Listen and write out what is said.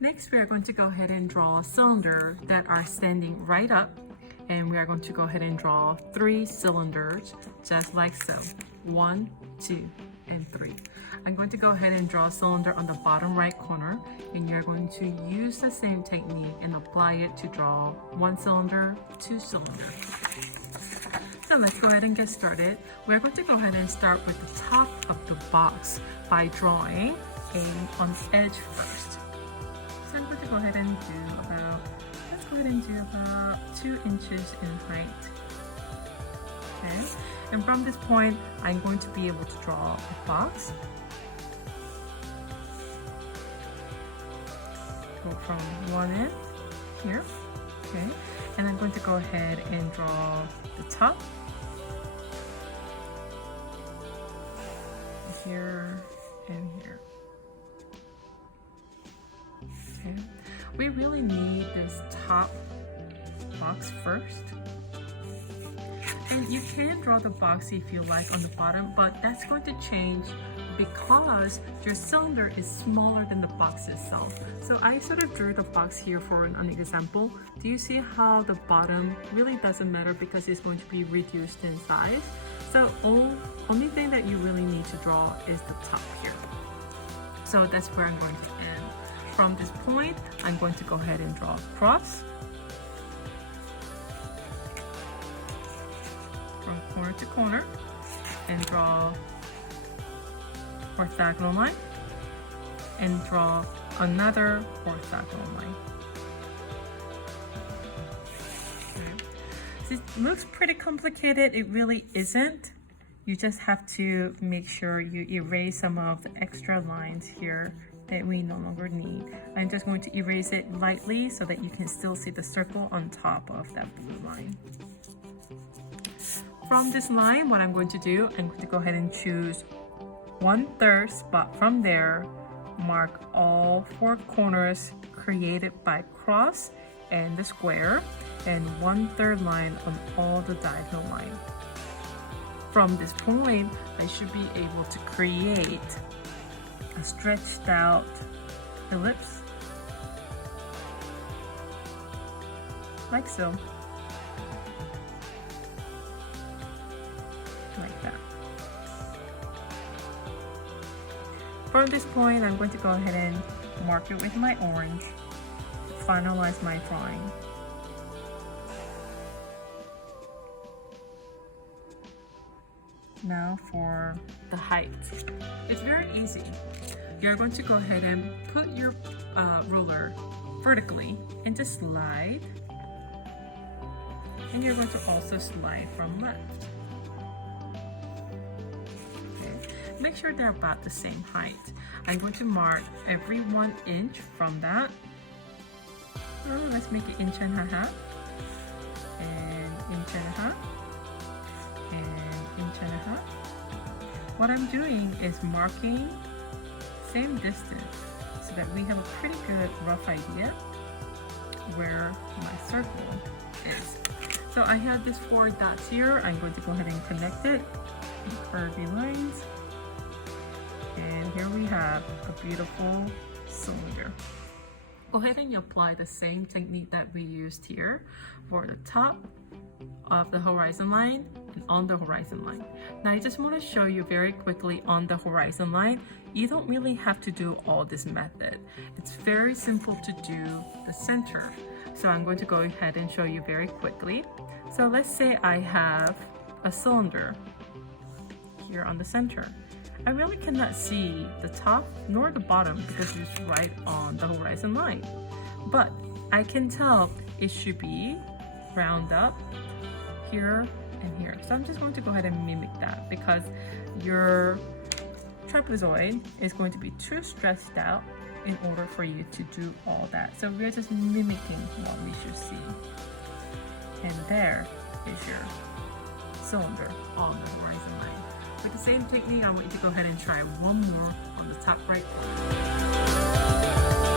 Next, we are going to go ahead and draw a cylinder that are standing right up, and we are going to go ahead and draw 3 cylinders just like so. 1, 2, and 3. I'm going to go ahead and draw a cylinder on the bottom right corner, and you're going to use the same technique and apply it to draw 1 cylinder, 2 cylinders. So let's go ahead and get started. We're going to go ahead and start with the top of the box by drawing on the edge first. So I'm going to go ahead and do about 2 inches in height. Okay, and from this point, I'm going to be able to draw a box. Go from one end here, okay, and I'm going to go ahead and draw the top here and here. Okay, we really need this top box first. And you can draw the box if you like on the bottom, but that's going to change because your cylinder is smaller than the box itself. So I sort of drew the box here for an example. Do you see how the bottom really doesn't matter because it's going to be reduced in size? So only thing that you really need to draw is the top here. So that's where I'm going to end. From this point, I'm going to go ahead and draw a cross. From corner to corner, and draw orthogonal line, and draw another orthogonal line. Okay. It looks pretty complicated. It really isn't. You just have to make sure you erase some of the extra lines here that we no longer need. I'm just going to erase it lightly so that you can still see the circle on top of that blue line. From this line, what I'm going to do, I'm going to go ahead and choose 1/3 spot from there, mark all 4 corners created by cross and the square, and 1/3 line on all the diagonal line. From this point, I should be able to create a stretched out ellipse, like so. Like that. From this point, I'm going to go ahead and mark it with my orange to finalize my drawing. Now for the height. It's very easy. You're going to go ahead and put your ruler vertically and just slide. And you're going to also slide from left. Make sure they're about the same height. I'm going to mark every 1 inch from that. Let's make it 1.5 inches, and 1.5 inches, and 1.5 inches. What I'm doing is marking same distance so that we have a pretty good rough idea where my circle is. So I have these 4 dots here. I'm going to go ahead and connect it in curvy lines. And here we have a beautiful cylinder. Go ahead and apply the same technique that we used here for the top of the horizon line and on the horizon line. Now I just want to show you very quickly on the horizon line. You don't really have to do all this method. It's very simple to do the center. So I'm going to go ahead and show you very quickly. So let's say I have a cylinder here on the center. I really cannot see the top nor the bottom because it's right on the horizon line. But I can tell it should be round up here and here. So I'm just going to go ahead and mimic that because your trapezoid is going to be too stressed out in order for you to do all that. So we're just mimicking what we should see. And there is your cylinder on the horizon line. With the same technique, I want you to go ahead and try one more on the top right corner.